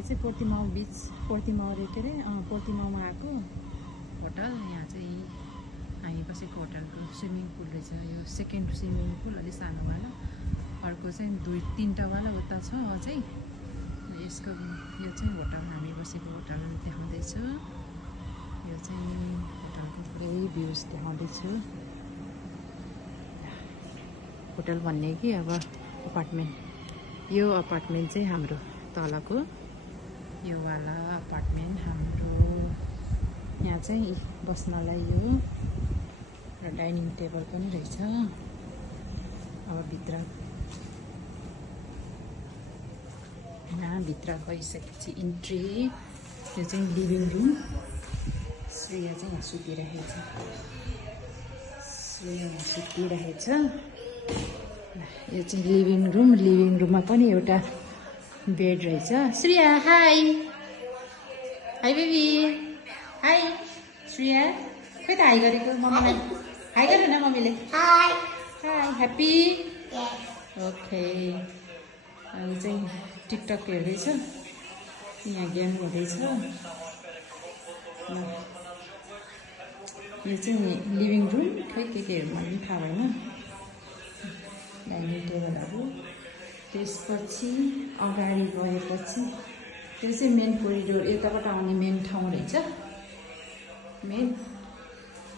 हामी चाहिँ पोर्टिमाउ बीच पोर्टिमाउ रे के अरे पोर्टिमाउमा आएको होटल। यहाँ चाहिँ हामी बसेको होटलको स्विमिङ पुल रहेछ। यो सेकेन्ड स्विमिङ पुल अलिक सानोवाला, अर्को चाहिँ 2-3टा वाला उता छ अझै। यसको यो चाहिँ होटल, हामी बसेको होटल देखाउँदैछ। यो चाहिँ होटलको पुरै भ्यूज देखाउँदैछु। होटल भन्ने कि अब अपार्टमेन्ट। यो अपार्टमेन्ट चाहिँ हाम्रो तलको यो वाला अपार्टमेन्ट हाम्रो। यहाँ चाहिँ बस्नलाई यो र डाइनिङ टेबल पनि रहेछ। अब भित्र गइसकेपछि इन्ट्री। यो चाहिँ लिभिङ रुम। श्रेया चाहिँ यहाँ सुतिरहेछ। यो चाहिँ लिभिङ रुममा पनि एउटा बेड रहेछ। Shreya high baby hi. Shreya खै त हाई गरेको मम्मीलाई? हाई गर न मम्मीले। High happy. ओके। अनि चाहिँ टिकटक हेर्दैछ, यहाँ गेम हुँदैछ। यो चाहिँ लिभिङ रुम, खै के भन्ने थाहा भएन। डाइनिङ टेबलहरू। त्यसपछि अगाडि गएपछि त्यो चाहिँ मेन कोरिडोर, यताबाट आउने मेन ठाउँ रहेछ मेन।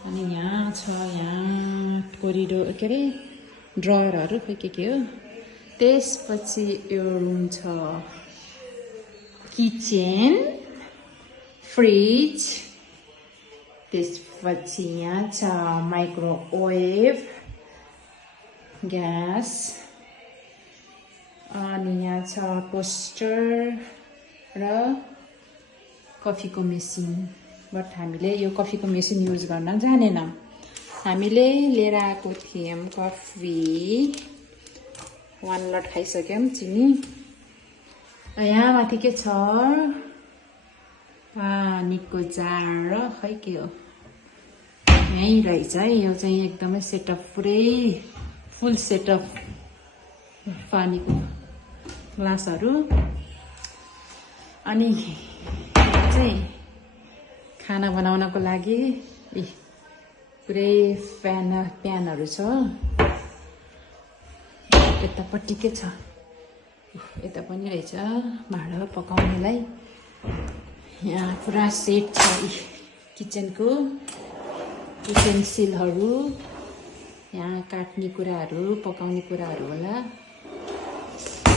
अनि यहाँ छ, यहाँ कोरिडोर के अरे ड्रयरहरू खै के हो। त्यसपछि यो रुम छ किचन, फ्रिज। त्यसपछि यहाँ छ माइक्रोवेभ, ग्यास। अनि यहाँ छ टोस्टर र कफीको मेसिन। बट हामीले यो कफीको मेसिन युज गर्न जानेनौँ। हामीले लिएर आएको थियौँ कफी। 1 लट खाइसक्यौँ चिनी। यहाँ माथि के छ, पानीको जार र खै के हो यहीँ रहेछ है। यो चाहिँ एकदमै सेटअप, पुरै फुल सेटअप। पानीको ग्लासहरू। अनि चाहिँ खाना बनाउनको लागि पुरै प्यानहरू छ। यतापट्टि के छ, यता पनि रहेछ भाँडा पकाउनेलाई। यहाँ पुरा सेट छ किचनको युटेन्सिलहरू। यहाँ काट्ने कुराहरू, पकाउने कुराहरू होला।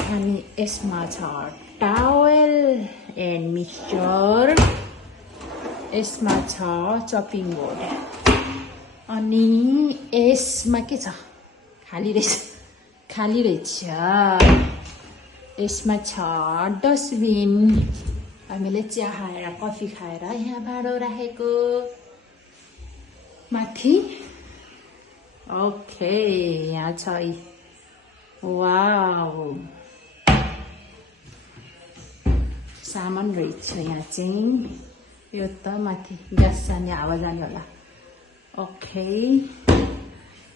अनि यसमा छ टावेल एन्ड मिक्सचर। यसमा छ चपिङ बोर्ड। अनि यसमा के छ, खाली रहेछ। यसमा छ डस्टबिन। हामीले चिया खाएर कफी खाएर यहाँ भाँडो राखेको माथि। ओके, यहाँ छ वाउ सामान रहेछ यहाँ चाहिँ। यो त माथि ग्यास जाने हावा जाने होला। ओके,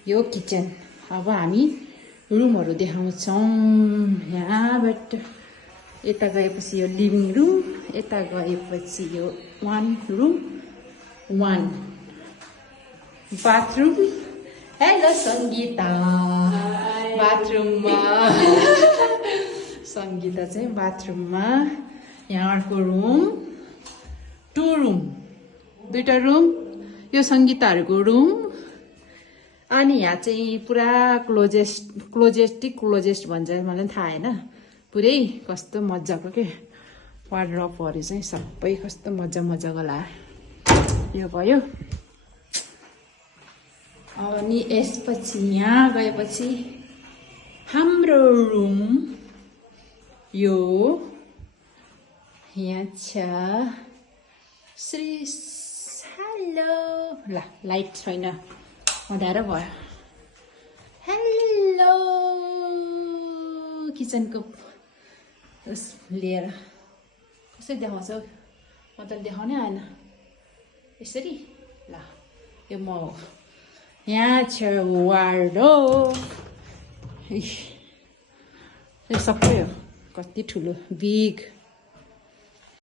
यो किचन। अब हामी रुमहरू देखाउँछौँ। यहाँबाट यता गएपछि यो लिभिङ रुम, यता गएपछि यो 1 रुम 1 बाथरुम। हेलो सङ्गीता बाथरुममा। सङ्गीता चाहिँ बाथरुममा। यहाँ अर्को रुम, 2 रुम, 2टा रुम। यो सङ्गीताहरूको रुम। अनि यहाँ चाहिँ पुरा क्लोजेस्ट भन्छ, मलाई थाहा होइन। पुरै कस्तो मजाको के वार्डरोबहरू चाहिँ सबै कस्तो मजाको ला। यो भयो। अनि यसपछि यहाँ गएपछि हाम्रो रुम यो यहाँ छ। हेलो ल, लाइट छैन, अँध्यारो भयो। हेलो किचनको लिएर कसरी देखाउँछ? म त देखाउनै आएन यसरी। ल यो म हो। यहाँ छ वार्डरोब। यो सबै हो, कति ठुलो बिग